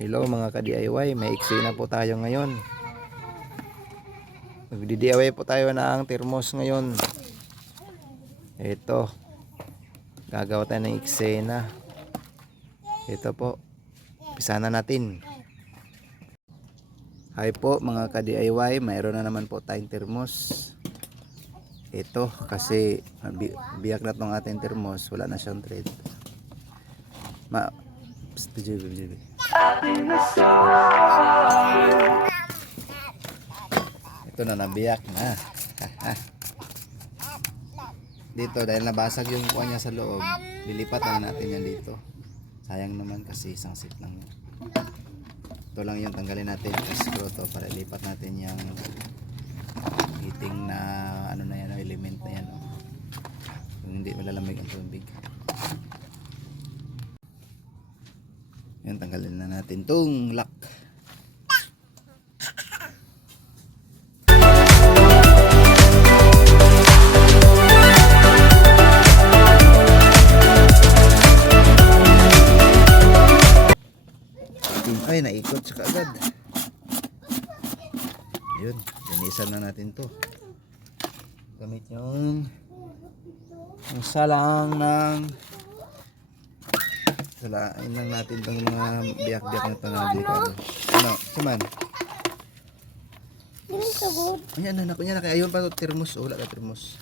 Hello mga ka-DIY, may eksena po tayo ngayon. Magdi-DIY po tayo ng thermos ngayon. Ito, gagawa tayo ng eksena. Ito po, umpisa na natin. Hi po mga ka-DIY, mayroon na naman po tayong thermos. Ito, kasi biyak na tong ating thermos, wala na siyang thread. Ito na, nabiyak na. Dito dahil nabasag yung kuha niya sa loob, lilipat na natin yan dito. Sayang naman kasi isang set lang. Ito lang yung tanggalin natin yung screw to para ilipat natin yung heating na ano na yan, element na yan. Kung hindi malalamig ang tubig. Yan, tanggalin na natin tong lock. Ay, naikot siya kaagad. Yun, linisan na natin to gamit yung salang ng salain lang natin itong mga biyak-biyak na tangali. Ano, saman? Ayan na, naku niya na. Ayun pa ito, thermos. Wala ka thermos.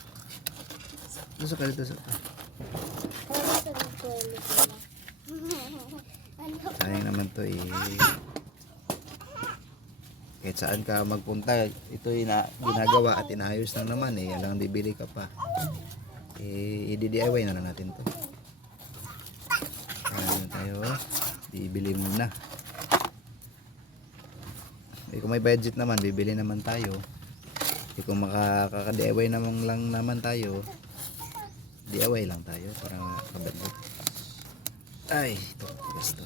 Dito ka, dito sa sayang naman to eh. Kahit saan ka magpunta, ito ginagawa at inayos lang naman eh. Alang bibili ka pa. I-DIY na lang natin to. Ayun tayo, bibili muna. Kung may budget naman, bibili naman tayo. Kung makaka-DIY naman lang tayo, DIY lang tayo para makabudget. Ay, ito, gusto.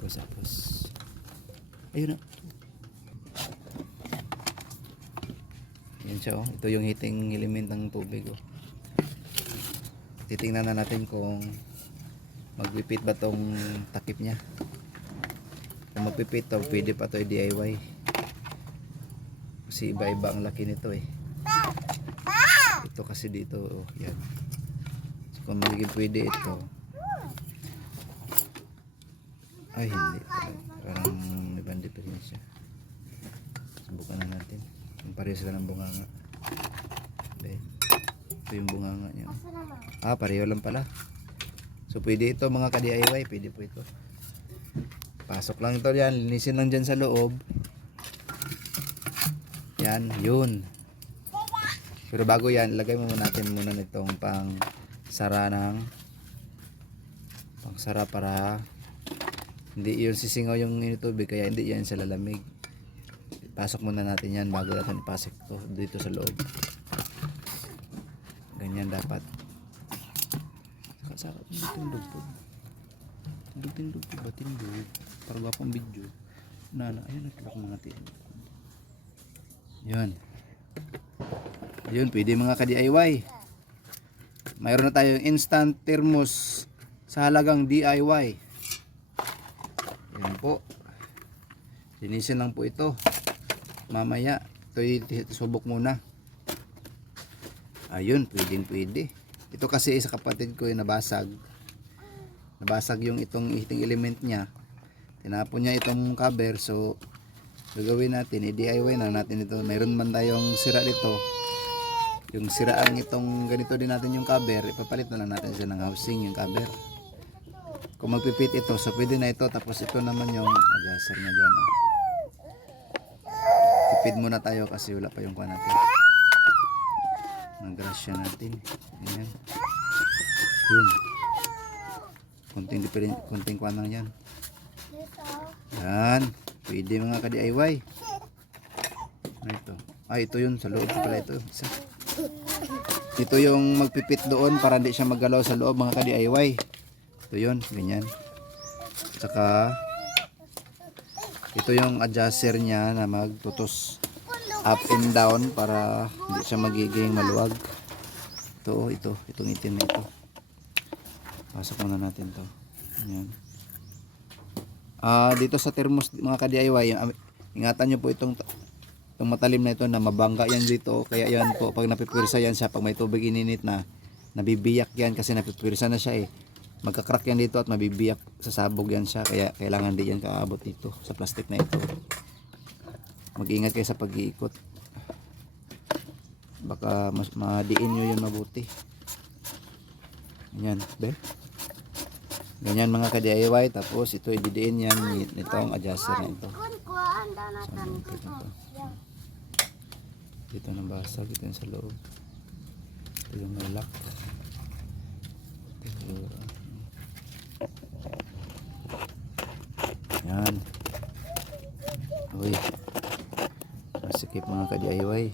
Tapos. Ayun na. Yan siya, oh. Ito yung heating element ng tubig, oh. Titingnan na natin kung magpipit ba tong takip niya. Kung magpipit to, pwede pa to i-DIY. Kasi iba-iba ang laki nito eh. Ito kasi dito, oh, yan. So, kung magiging pwede ito. Ay, hindi. Parang ibang diferensya. Subukan na natin. Yung pareho sila ng bunganga. Ito yung bunganga niya. Ah, pareho lang pala. So pwede ito mga ka-DIY. Pwede po ito. Pasok lang ito yan. Linisin lang dyan sa loob. Yan, yun. Pero bago yan, ilagay mo natin muna nitong pang sara para hindi yun sisingaw yung tubig, kaya hindi yan sa lalamig. Pasok muna natin yan bago natin ipasok to dito sa loob. Ganyan dapat. Saka tindog po. Tindog po ba? Tindog. Para ba pang video. Ayun, natulak mga natin. Yun. Yun, pwede mga ka-DIY. Mayroon na tayong instant thermos sa halagang DIY. Yan po. Linisin lang po ito. Mamaya, ito subok muna. Ayun, pwede. Ito kasi sa kapatid ko yung nabasag. Nabasag yung itong heating element niya. Tinapon niya itong cover. So, gagawin natin, i-DIY na natin ito. Mayroon man tayong sira dito. Yung siraan itong ganito din natin yung cover. Ipapalit na lang natin siya ng housing yung cover. Kung magpipit ito, so pwede na ito. Tapos ito naman yung adjuster na dyan. Oh. Pipit muna tayo kasi wala pa yung kuha natin. Nag-grasya natin. Ayan. Yun. Kunting kuha lang yan. Yan. Pwede mga ka-DIY. Ito. Ito yun. Sa loob pala ito. Isa. Ito yung magpipit doon para hindi siya maggalaw sa loob mga ka-DIY. Ito yun, ganyan. Saka ito yung adjuster niya na magtutos up and down para hindi siya magiging maluwag. Itong itim na ito. Pasok muna natin to. Ayan. Dito sa thermos mga ka-DIY, ingatan nyo po itong matalim na ito na mabangga yan dito. Kaya yan po, pag napipirsa yan siya, pag may tubig ininit na, nabibiyak yan kasi napipirsa na siya eh. Magkakrak yan dito at mabibiyak, sasabog yan siya. Kaya kailangan di yan kaabot dito sa plastic na ito. Mag-ingat kayo sa pag-iikot. Baka mas madiin nyo yun mabuti. Ganyan, be? Ganyan mga ka-DIY. Tapos ito ididiin yan nitong adjuster na ito. Dito nang basag, ito yung sa loob. Ito yung may lock. Yan. Uy. Masikip mga ka-DIY.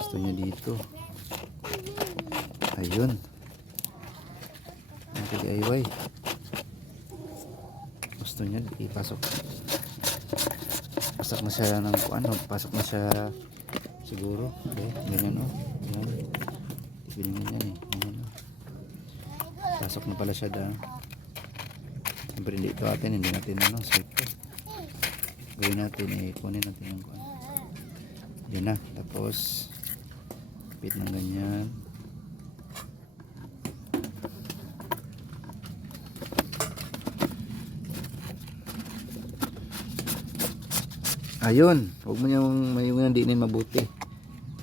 Gusto niya dito. Ayun. Mga ka-DIY. Gusto niya ipasok. Pasok na siya ng ano, pasok na siya siguro. Okay, ganyan o. Yan. Tignan niya eh. Ganyan o. Pasok na pala siya dahil. Siyempre hindi ito atin, hindi natin ano, swipe ko. Gawin natin, kunin natin yung kuan. Yan na, tapos kapit ng ganyan. Ayun, huwag mo yung diinin mabuti.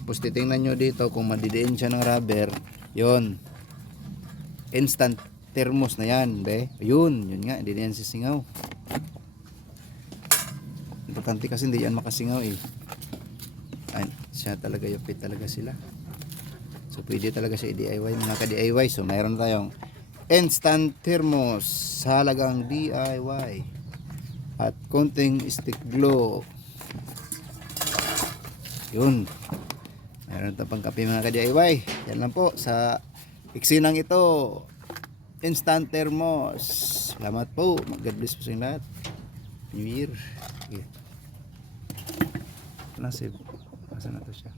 Tapos titingnan nyo dito kung madidiin siya ng rubber. Yun, instant thermos na yan, be. Ayun, yun nga, hindi na yan sisingaw. Importante kasi hindi yan makasingaw eh. Ay, siya talaga, yupit talaga sila. So pwede talaga siya i-DIY mga ka-DIY. So mayroon tayong instant thermos sa halagang DIY at konting stick glue. Yun, mayroon tayong pangkape mga ka-DIY. Yan lang po sa iksinang ito, instant thermos. Salamat po, God bless po sa inyo lahat. New Year. Okay. Nasib. Asa na to siya?